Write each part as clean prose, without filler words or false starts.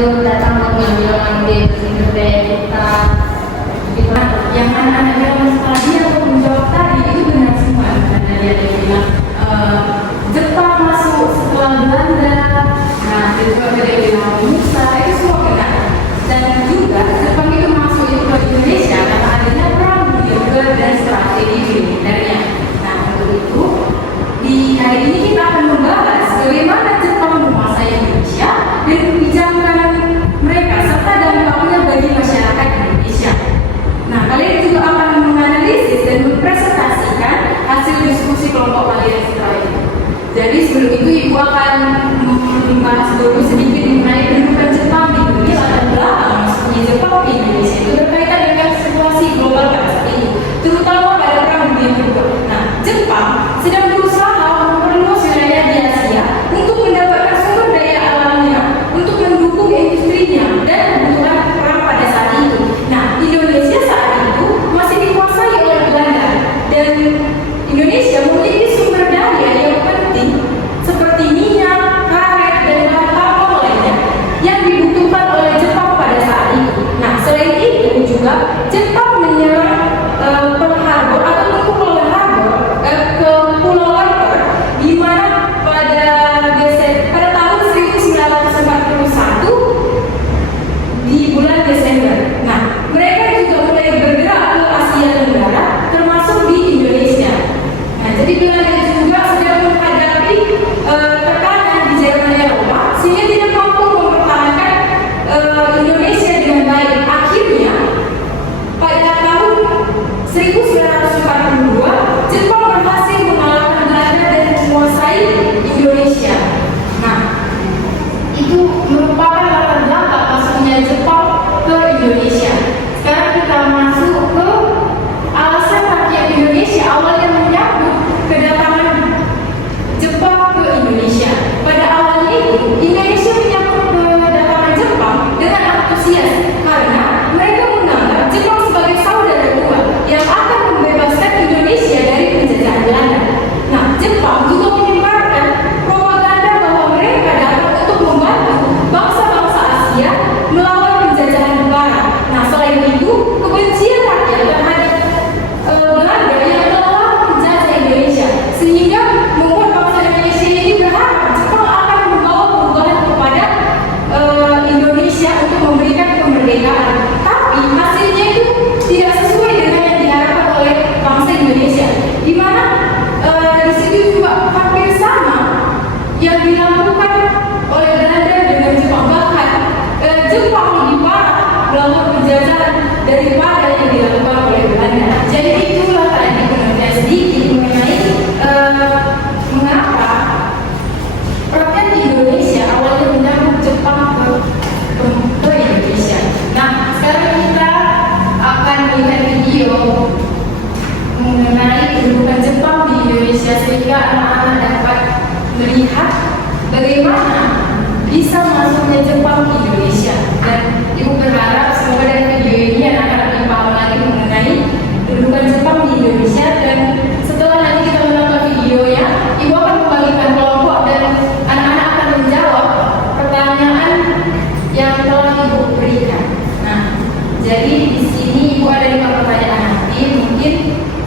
itu datang untuk mengambil budaya kita gitu. Yang anak-anak yang tadi aku menjawab tadi itu benar semua. Karena dia bilang Jepang masuk setelah Belanda. Nah, itu juga dia bilang Musa, itu semua benar. Dan juga Jepang itu masuk itu ke Indonesia karena adanya perang dunia dan strategi militernya. Nah, untuk itu di hari ini kita akan membahas bagaimana Jepang menguasai Indonesia dan kebijakan mereka serta dampaknya bagi masyarakat Indonesia. Nah, kalian juga akan menganalisis dan mempresentasikan hasil diskusi kelompok kalian setelah itu. Jadi sebelum itu Ibu akan membahas dulu sedikit mengenai kedudukan Jepang di dunia dan belakang masuknya Jepang ke Indonesia itu berkaitan dengan situasi global pada saat ini, terutama pada perang dunia kedua. Nah, Jepang sedang berusaha memperluas wilayah di Asia untuk mendapatkan sumber daya alamnya, untuk mendukung industrinya dan kebutuhan perang pada saat itu. Nah, Indonesia saat itu masih dikuasai oleh Belanda dan Indonesia memiliki sumber daya yang penting seperti minyak, karet, dan bahan tambang lainnya yang dibutuhkan oleh Jepang pada saat itu. Nah, selain itu juga Jepang menyerang Pearl Harbor atau Kepulauan Harbor ke Pulau Walker di mana pada tahun 1941 di bulan Desember. Nah, mereka juga mulai bergerak ke Asia Tenggara termasuk di Indonesia. Nah, jadi Belanda juga sedang menghadapi tekanan di Jerman Eropa sehingga tidak mampu mempertahankan Indonesia dengan baik. Akhirnya pada tahun 1942 Jepang berhasil mengalahkan Belanda dan menguasai Indonesia. Nah, itu merupakan latar belakang masuknya Jepang ke Indonesia. Sekarang kita masuk ke alasan rakyat Indonesia awalnya menyambut kedatangan Jepang ke Indonesia. Pada awalnya itu Indonesia menyambut kedatangan Jepang dengan antusias karena mereka menganggap Jepang sebagai saudara tua yang akan membebaskan Indonesia dari penjajahan Belanda. Nah, Jepang juga menyebarkan propaganda bahwa mereka datang untuk membantu bangsa-bangsa Asia melawan penjajahan Barat. Nah, selain itu kebencian rakyat terhadap Belanda yang telah menjajah Indonesia sehingga membuat bangsa Indonesia ini berharap Jepang akan membawa perubahan kepada Indonesia untuk memberikan kemerdekaan. Tapi hasilnya itu tidak sesuai dengan yang diharapkan oleh bangsa Indonesia, di mana di situ juga hampir sama yang dilakukan oleh Belanda dengan Jepang. Bahkan Jepang lebih parah melakukan penjajahan daripada yang dilakukan oleh Belanda. Jadi itulah tadi pengertian sedikit mengenai mengapa rakyat di Indonesia awalnya menyambut Jepang ke Indonesia. Nah, sekarang kita akan melihat video mengenai kedudukan Jepang di Indonesia sehingga anak-anak dapat melihat bagaimana bisa masuknya Jepang ke Indonesia. Dan Ibu berharap semoga dari video ini anak-anak lebih paham lagi mengenai kedudukan Jepang di Indonesia. Dan setelah nanti kita menonton videonya, Ibu akan membagikan kelompok dan anak-anak akan menjawab pertanyaan yang telah Ibu berikan. Nah, jadi di sini Ibu ada 5 pertanyaan nanti. Mungkin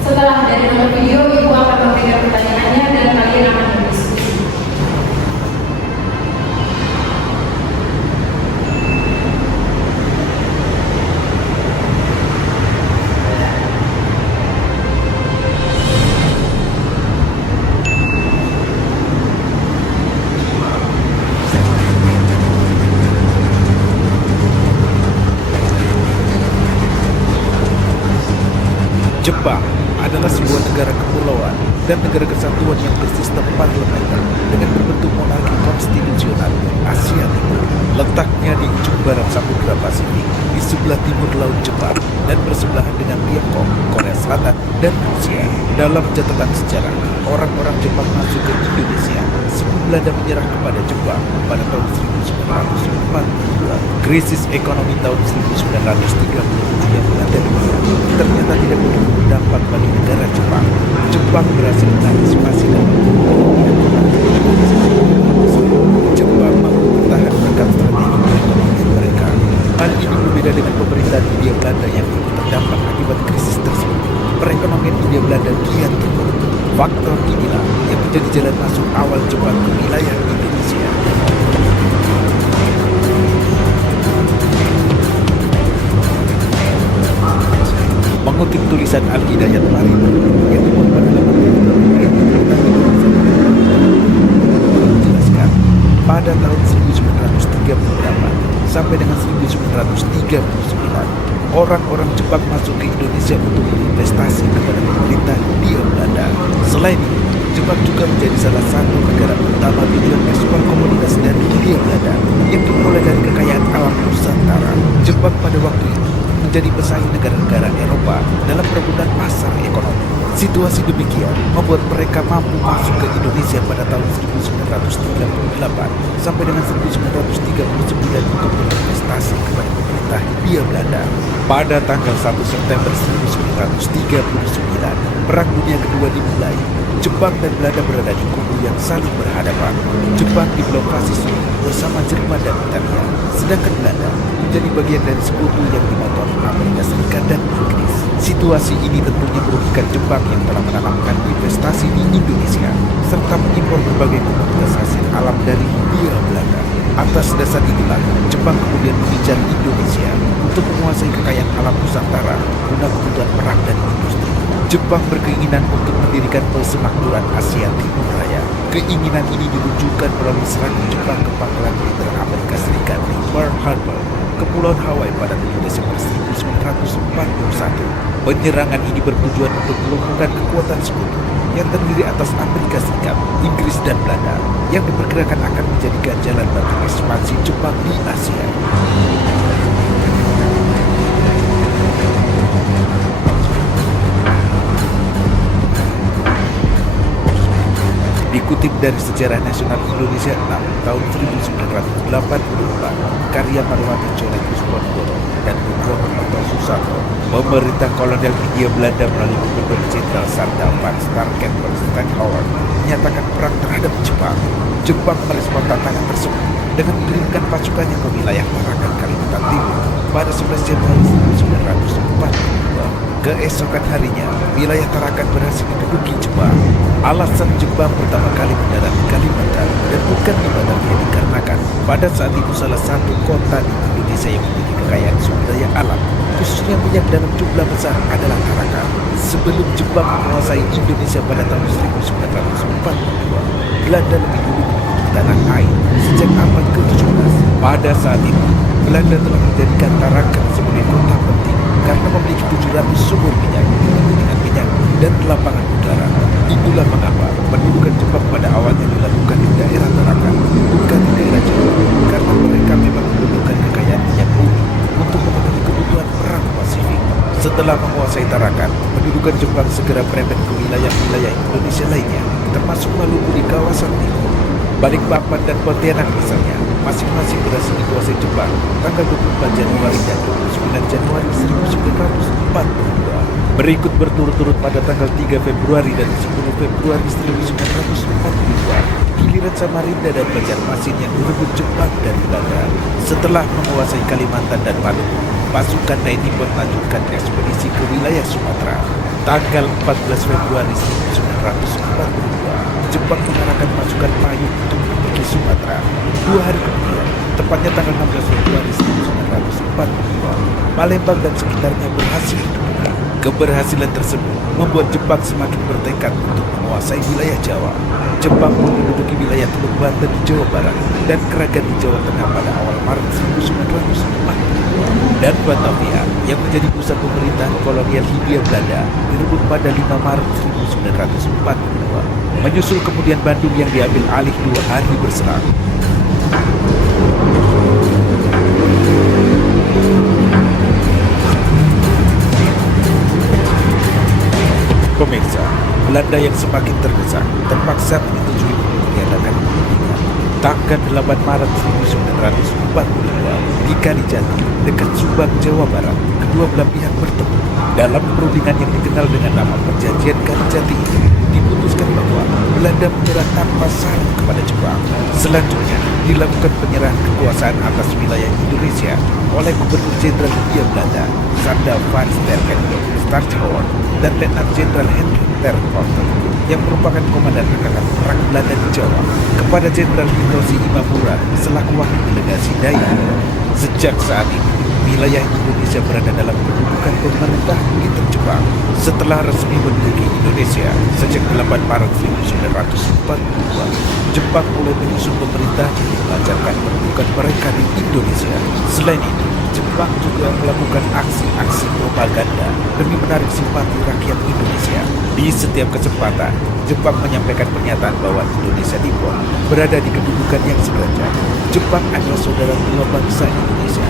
setelah dari nonton video Ibu akan memberikan pertanyaannya dan kalian akan berdiskusi. Jepang adalah sebuah negara kepulauan dan negara kesatuan yang bersistem parlementer dengan berbentuk monarki konstitusional Asia Timur. Letaknya di ujung barat Samudra Pasifik di sebelah timur Laut Jepang dan bersebelahan dengan Tiongkok, Korea Selatan, dan Rusia. Dalam catatan sejarah, orang-orang Jepang masuk ke Indonesia sebelum Belanda menyerah kepada Jepang pada tahun 1942. Krisis ekonomi tahun 1930 yang melanda dunia ternyata tidak memiliki dampak bagi negara Jepang. Jepang berhasil mengantisipasi dan Jepang mampu bertahan berkat strategi ekonomi menjadi jalan masuk awal Jepang ke wilayah Indonesia. Mengutip tulisan Al-Hidayat Marin yang dimuat pada laman menjelaskan, pada tahun 1938 sampai dengan 1939, orang-orang Jepang masuk ke Indonesia untuk berinvestasi kepada pemerintah Hindia Belanda. Selain itu, Jepang juga menjadi salah satu negara utama tujuan ekspor komoditas dari Hindia Belanda yang diperoleh dari kekayaan alam Nusantara. Jepang pada waktu itu menjadi pesaing negara-negara Eropa dalam perebutan pasar ekonomi. Situasi demikian membuat mereka mampu masuk ke Indonesia pada tahun 1938 sampai dengan 1939 untuk berinvestasi kepada pemerintah Hindia Belanda. Pada tanggal 1 September 1939, Perang Dunia Kedua dimulai. Jepang dan Belanda berada di kubu yang saling berhadapan. Jepang diblokasi seluruh bersama Jerman dan Italia, sedangkan Belanda menjadi bagian dari sekutu yang dimotor Amerika Serikat dan Inggris. Situasi ini tentunya merugikan Jepang yang telah menanamkan investasi di Indonesia serta mengimpor berbagai komoditas hasil alam dari Hindia Belanda. Atas dasar itulah, Jepang kemudian mengincar Indonesia untuk menguasai kekayaan alam Nusantara guna kebutuhan perang dan industri. Jepang berkeinginan untuk mendirikan persemakmuran Asia Timur Raya. Keinginan ini diwujudkan melalui serangan Jepang ke pangkalan militer Amerika Serikat di Pearl Harbor, Kepulauan Hawaii pada 7 Desember 1941. Penyerangan ini bertujuan untuk melumpuhkan kekuatan sekutu yang terdiri atas Amerika Serikat, Inggris, dan Belanda yang diperkirakan akan menjadi ganjalan bagi ekspansi Jepang di Asia. Dikutip dari Sejarah Nasional Indonesia 6 tahun 1984, karya Marwati Cholekus Ponegoro dan Nugroho Marto Susanto, pemerintah kolonial Hindia Belanda melalui Gubernur Jenderal Sanda van Steenhoven menyatakan perang terhadap Jepang. Jepang merespon tantangan tersebut dengan mengirimkan pasukannya ke wilayah Tarakan, Kalimantan Timur pada 11 Januari 1942. Keesokan harinya, wilayah Tarakan berhasil diduduki Jepang. Alasan Jepang pertama kali mendarat di Kalimantan dan bukan di Batavia dikarenakan pada saat itu salah satu kota di Indonesia yang memiliki kekayaan sumber daya alam, khususnya minyak dalam jumlah besar, adalah Tarakan. Sebelum Jepang menguasai Indonesia pada tahun 1942, Belanda lebih dulu menduduki tanah air sejak abad ke-17. Pada saat itu, Belanda telah menjadikan Tarakan sebagai kota penting karena memiliki 700 sumur minyak, penggunaan minyak, dan lapangan udara. Itulah mengapa pendudukan Jepang pada awalnya dilakukan di daerah Tarakan, bukan di daerah Jawa, karena mereka memang membutuhkan kekayaan minyak bumi untuk memenuhi kebutuhan perang Pasifik. Setelah menguasai Tarakan, pendudukan Jepang segera merembet ke wilayah-wilayah Indonesia lainnya, termasuk Maluku di kawasan timur. Balikpapan dan Pontianak misalnya, masing-masing berhasil dikuasai Jepang tanggal 24 Januari dan 29 Januari 1942. Berikut berturut-turut pada tanggal 3 Februari dan 10 Februari 1942, giliran Samarinda dan Banjarmasin yang direbut Jepang dan Belanda. Setelah menguasai Kalimantan dan Maluku, pasukan TNI melanjutkan ekspedisi ke wilayah Sumatera. Tanggal 14 Februari 1942, Jepang mengarahkan pasukan payung untuk menuju Sumatera. 2 hari kemudian, tepatnya tanggal 16 Februari 1942, Palembang dan sekitarnya berhasil diduduki. Keberhasilan tersebut membuat Jepang semakin bertekad untuk menguasai wilayah Jawa. Jepang menduduki wilayah Teluk Banten di Jawa Barat dan Kragan di Jawa Tengah pada awal Maret 1942. Dan Batavia yang menjadi pusat pemerintahan kolonial Hindia Belanda direbut pada 5 Maret 1942. Menyusul kemudian Bandung yang diambil alih 2 hari berselang. Pemirsa, Belanda yang semakin terdesak terpaksa menyetujui untuk diadakan perundingan. Tanggal 8 Maret 1942 di Kalijati, dekat Subang, Jawa Barat, kedua belah pihak bertemu. Dalam perundingan yang dikenal dengan nama Perjanjian Kalijati ini, diputuskan bahwa Belanda menyerah tanpa syarat kepada Jepang. Selanjutnya, dilakukan penyerahan kekuasaan atas wilayah Indonesia oleh Gubernur Jenderal Hindia Belanda, Sanda van Steenhoven dan Letnan Jenderal Hendrik ter Korten. yang merupakan komandan angkatan perang Belanda di Jawa, kepada Jenderal Hitoshi Imamura selaku wakil delegasi Dayak. Sejak saat ini, wilayah Indonesia berada dalam kedudukan pemerintah militer Jepang setelah resmi menduduki Indonesia sejak 8 Maret 1942. Jepang mulai menyusun pemerintah yang melancarkan pendudukan mereka di Indonesia. Selain itu, Jepang juga melakukan aksi-aksi propaganda demi menarik simpati rakyat Indonesia. Di setiap kesempatan, Jepang menyampaikan pernyataan bahwa Indonesia Timur berada di kedudukan yang sederajat. Jepang adalah saudara dua bangsa Indonesia.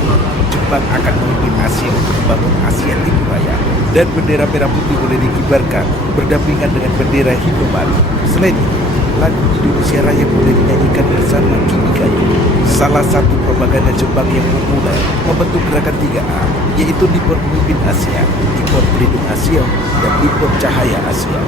Jepang akan memimpin Asia untuk membangun Asia Timur Raya, dan bendera merah putih boleh dikibarkan berdampingan dengan bendera Hindomaru. Selain itu, lagu Indonesia Raya boleh dinyanyikan bersama Kimi Gayo. Salah satu propaganda Jepang yang populer membentuk gerakan 3A, yaitu Nippon Pemimpin Asia, Nippon Pelindung Asia, dan Nippon Cahaya Asia.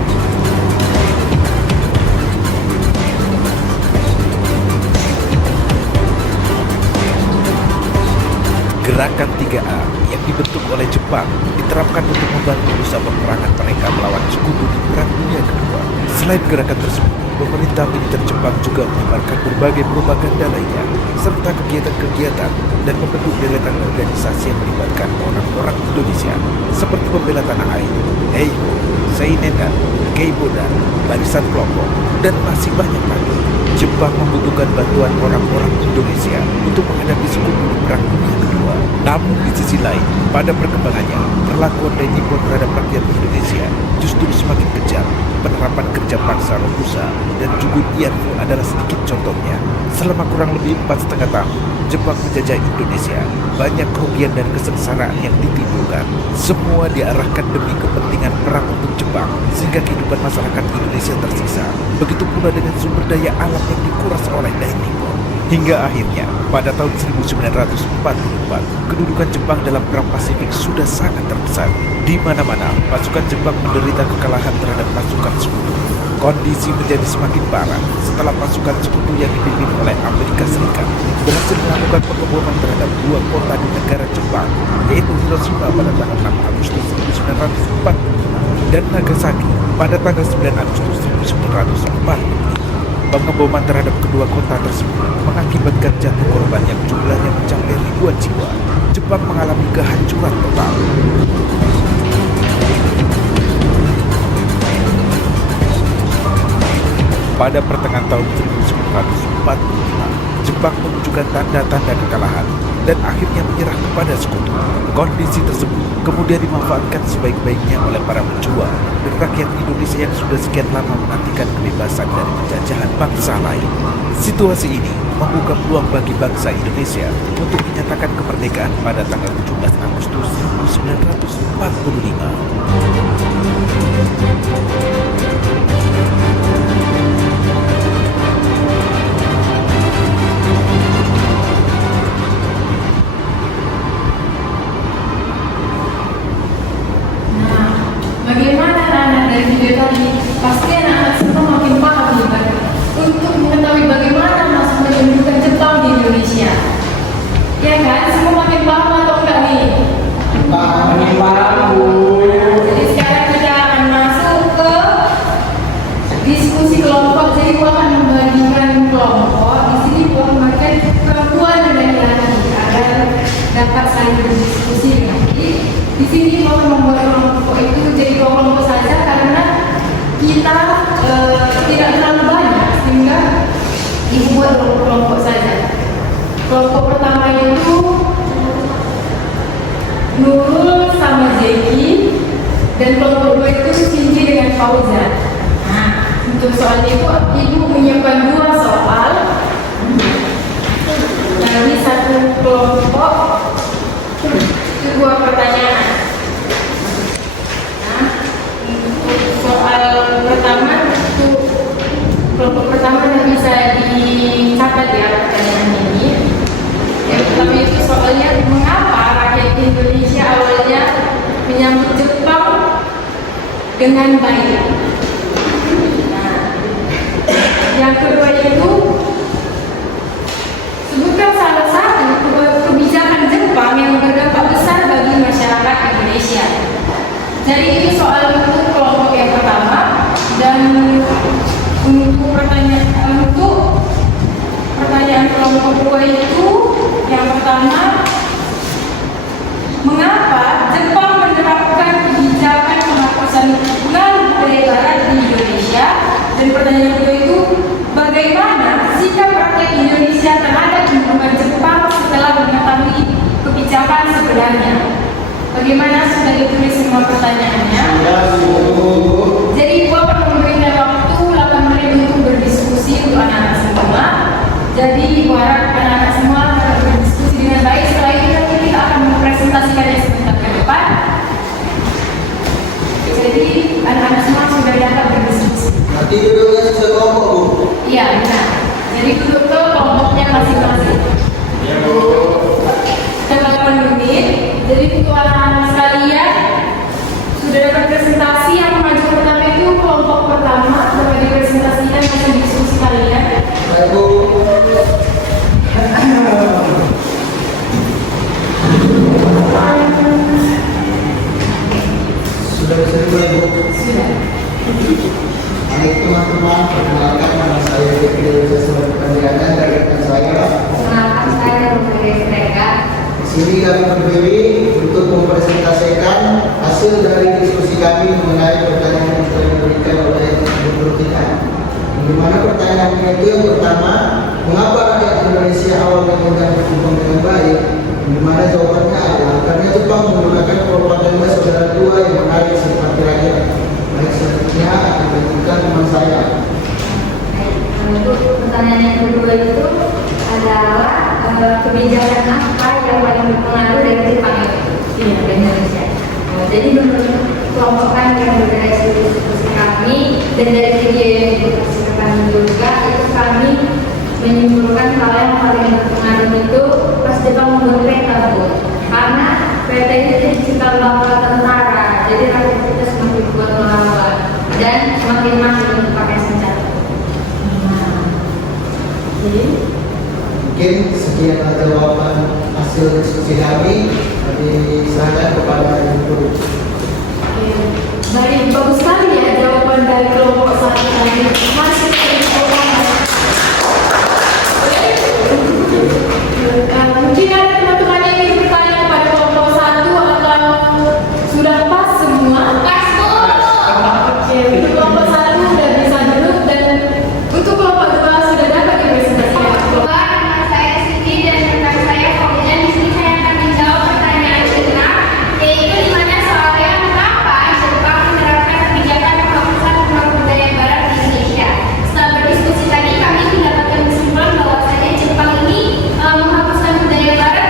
Gerakan 3A yang dibentuk oleh Jepang diterapkan untuk membantu usaha peperangan mereka melawan sekutu di Perang Dunia Kedua. Selain gerakan tersebut, pemerintah militer Jepang juga menyebarkan berbagai propaganda lainnya, serta kegiatan-kegiatan dan membentuk deretan organisasi yang melibatkan orang-orang Indonesia, seperti pembela tanah air, Heiho, Seinekan, Keiboda, Barisan Kelompok, dan masih banyak lagi. Jepang membutuhkan bantuan orang-orang Indonesia untuk menghadapi sekutu di Perang Dunia Kedua. Namun di sisi lain, pada perkembangannya, perlakuan dari Nippon terhadap rakyat Indonesia justru semakin kejam. Penerapan kerja paksa Rokusa dan Jugun Ianfu adalah sedikit contohnya. Selama kurang lebih 4,5 tahun, Jepang menjajah Indonesia. Banyak kerugian dan kesengsaraan yang ditimbulkan. Semua diarahkan demi kepentingan perang untuk Jepang, sehingga kehidupan masyarakat Indonesia tersiksa. Begitu pula dengan sumber daya alam yang dikuras oleh Dai Nippon. Hingga akhirnya, pada tahun 1944, kedudukan Jepang dalam Perang Pasifik sudah sangat terbesar. Di mana-mana, pasukan Jepang menderita kekalahan terhadap pasukan sekutu. Kondisi menjadi semakin parah setelah pasukan sekutu yang dipimpin oleh Amerika Serikat berhasil melakukan pengeboman terhadap dua kota di negara Jepang, yaitu Hiroshima pada tanggal 6 Agustus 1945 dan Nagasaki pada tanggal 9 Agustus 1945. Pengeboman terhadap kedua kota tersebut mengakibatkan jatuh korban yang jumlahnya mencapai ribuan jiwa. Jepang mengalami kehancuran total. Pada pertengahan tahun 1945, Jepang menunjukkan tanda-tanda kekalahan dan akhirnya menyerah kepada sekutu. Kondisi tersebut kemudian dimanfaatkan sebaik-baiknya oleh para pejuang dan rakyat Indonesia yang sudah sekian lama menantikan kebebasan dari penjajahan bangsa lain. Situasi ini membuka peluang bagi bangsa Indonesia untuk menyatakan kemerdekaan pada tanggal 17 Agustus 1945. Bagaimana anak dari video tadi? Pasti anak-anak semua makin paham nih kan? Untuk mengetahui bagaimana masuk menyembuhkan Jepang di Indonesia. Ya kan? Semua makin paham atau enggak nih? Makin paham, Bu. Jadi sekarang kita akan masuk ke diskusi kelompok. Jadi gua akan membagikan kelompok. Di sini gua memakai perempuan dan laki-laki agar dapat saling berdiskusi dengan baik. Di sini gua akan membuat kelompok itu jadi dua kelompok saja karena kita tidak terlalu banyak sehingga dibuat dua kelompok saja. Kelompok pertama itu Nurul sama Zeki, dan kelompok dua itu Cindy dengan Fauzan. Nah, untuk soal itu ibu menyiapkan dua soal. Nah, ini satu kelompok itu dua pertanyaan. Nah, untuk soal pertama itu kelompok pertama yang bisa dicatat ya pertanyaan ini. Yang pertama itu soalnya mengapa rakyat Indonesia awalnya menyambut Jepang dengan baik. Nah, yang kedua itu sebutkan salah satu kebijakan Jepang yang berdampak besar bagi masyarakat Indonesia. Jadi ini soal untuk kelompok yang pertama, dan pertanyaan kedua itu, bagaimana sikap rakyat Indonesia terhadap hubungan Jepang setelah mengetahui kebijakan sebenarnya? Bagaimana, sudah ditulis semua pertanyaannya? Jadi Bapak memberikan waktu 8 menit untuk berdiskusi untuk anak-anak semua. Jadi Ibu harap anak-anak semua dapat berdiskusi dengan baik. Setelah itu nanti kita akan mempresentasikannya sebentar ke depan. Jadi anak-anak semua sudah dapat berdiskusi. Nanti duduknya sekelompok, Bu. Iya, benar. Jadi duduk ke kelompoknya masing-masing. Setelah 8 menit, jadi untuk anak-anak sekalian sudah dapat presentasi. Yang maju pertama itu kelompok pertama dapat dipresentasikan hasil diskusi kalian. Baik, Bu. Sudah bisa dimulai, Bu? Sudah. Baik, teman-teman, perkenalkan nama saya Fikri sebagai Panjangan dari rekan saya. Kenalkan saya Putri Mereka. Di sini kami berdiri untuk mempresentasikan hasil dari diskusi kami mengenai pertanyaan yang telah diberikan oleh guru kita. Di mana pertanyaannya itu yang pertama, mengapa rakyat Indonesia awalnya menganggap Jepang dengan baik? Di mana jawabannya adalah karena Jepang menggunakan propaganda saudara dua yang menarik simpati rakyat. Baik, selanjutnya akan dilanjutkan teman saya. Untuk pertanyaan yang kedua itu adalah kebijakan apa yang paling berpengaruh dari Jepang itu di Indonesia. Jadi menurut kelompok kami yang berdasar diskusi kami dan dari video yang dipublikasikan kami juga, itu kami menyimpulkan hal yang paling berpengaruh itu pas Jepang membuat peta, Bu. Karena peta itu digital bakal tentara, jadi rakyat kita semakin kuat melawan dan semakin mahir untuk pakai senjata. Mungkin sekian jawaban hasil diskusi kami. Diserahkan kepada Ibu. Baik, bagus sekali ya jawaban dari kelompok satu tadi. Masih mungkin ada teman-teman yang ingin bertanya kepada kelompok satu atau sudah pas semua? Pas, Bu. Oke, untuk kelompok satu sudah bisa duduk dan untuk kelompok dua sudah dapat dipresentasikan. Nama saya Siti dan rekan saya Fauzan. Di sini saya akan menjawab pertanyaan kedua, yaitu di mana soalnya mengapa Jepang menerapkan kebijakan penghapusan rumah budaya Barat di Indonesia. Setelah berdiskusi tadi, kami mendapatkan kesimpulan bahwasanya Jepang ini menghapuskan budaya Barat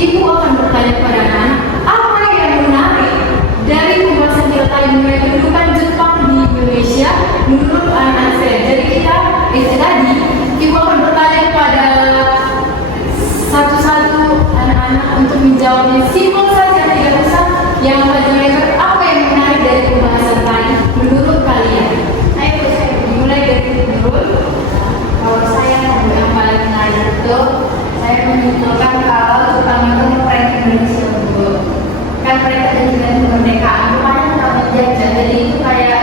ibu akan bertanya kepada anak, apa yang menarik dari pembahasan kita tadi mengenai kedudukan Jepang di Indonesia menurut anak-anak saya. Jadi tadi ibu akan bertanya kepada satu-satu anak-anak untuk menjawabnya. Simpel saja, tidak usah yang lebar. Apa yang menarik dari pembahasan tadi menurut kalian? Saya Dimulai dari menurut. kalau saya yang paling menarik itu saya menyimpulkan kalau Jepang itu ngeprank Indonesia dulu. Kan mereka dengan kemerdekaan bukannya nggak menjajah, jadi itu kayak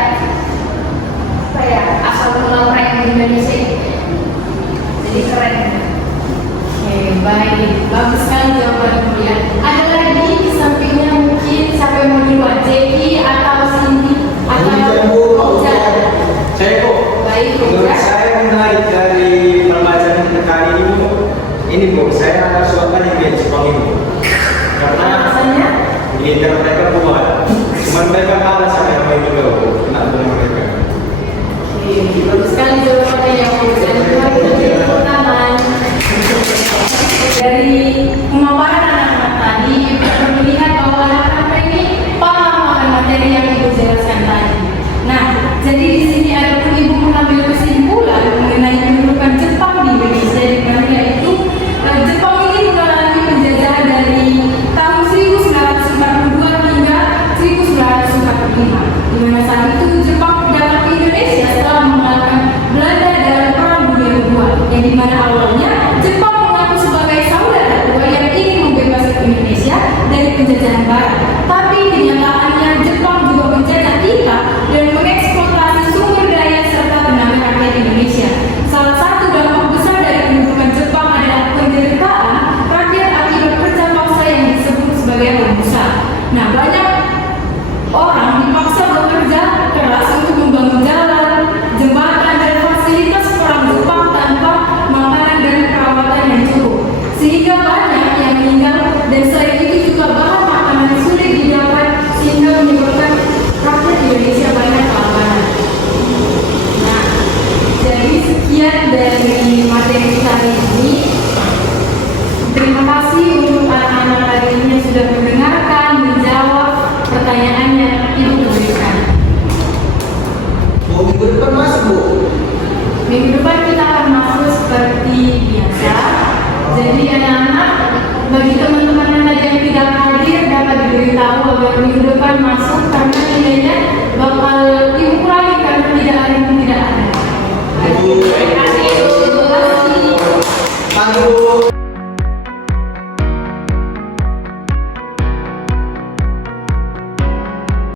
asal mula prank Indonesia gitu. Jadi keren. Oke, baik. Bagus sekali jawaban kalian. Ada lagi di sampingnya mungkin siapa yang mau duluan? Jeki atau Cindy atau Oja? Saya kok, Baik, menurut Oja. saya menarik dari pembacaan kita kali ini Bu, saya agak suka dengan Jepang ini. Karena Alasannya? karena mereka kuat, cuma mereka kalah sama yang lain juga Bu, kena dengan mereka. Oke, bagus sekali jawabannya yang Oja. Pertama, dari pemaparan anak-anak tadi, ibu akan melihat bahwa anak-anak ini paham akan materi yang ibu jelaskan tadi. Nah, jadi di sini ada pun ibu mengambil kesimpulan mengenai kedudukan Jepang di Indonesia, di mana yaitu Jepang ini mengalami penjajahan dari tahun 1942 hingga 1945, di mana saat itu Jepang datang ke Indonesia setelah mengalahkan Belanda dalam Perang Dunia Kedua, yang di mana awalnya Jepang mengaku sebagai saudara kedua yang ingin membebaskan Indonesia dari penjajahan Barat. Tapi kenyataannya Jepang juga menjajah kita dan mengeksploitasi sumber daya serta tenaga rakyat Indonesia. Salah satu dampak besar dari kedudukan Jepang adalah penderitaan rakyat akibat kerja paksa yang disebut sebagai Romusa. Nah, banyak orang dipaksa bekerja keras untuk membangun jalan, jembatan, dan fasilitas orang Jepang tanpa makanan dan perawatan yang cukup, sehingga banyak yang meninggal, dan selain itu juga bahan makanan sulit didapat sehingga menyebabkan rakyat Indonesia banyak kelaparan. Nah, jadi sekian dari materi kita hari ini. Terima kasih untuk anak-anak hari ini yang sudah mendengarkan, menjawab pertanyaan yang ibu berikan. Mau minggu depan masuk Bu? Minggu depan kita akan masuk seperti biasa. Jadi anak-anak, bagi teman-teman yang tadi yang tidak hadir dapat diberitahu agar minggu depan masuk karena nilainya bakal dikurangi karena tidak ada yang tidak ada. Bu. Terima kasih. Pagi Bu.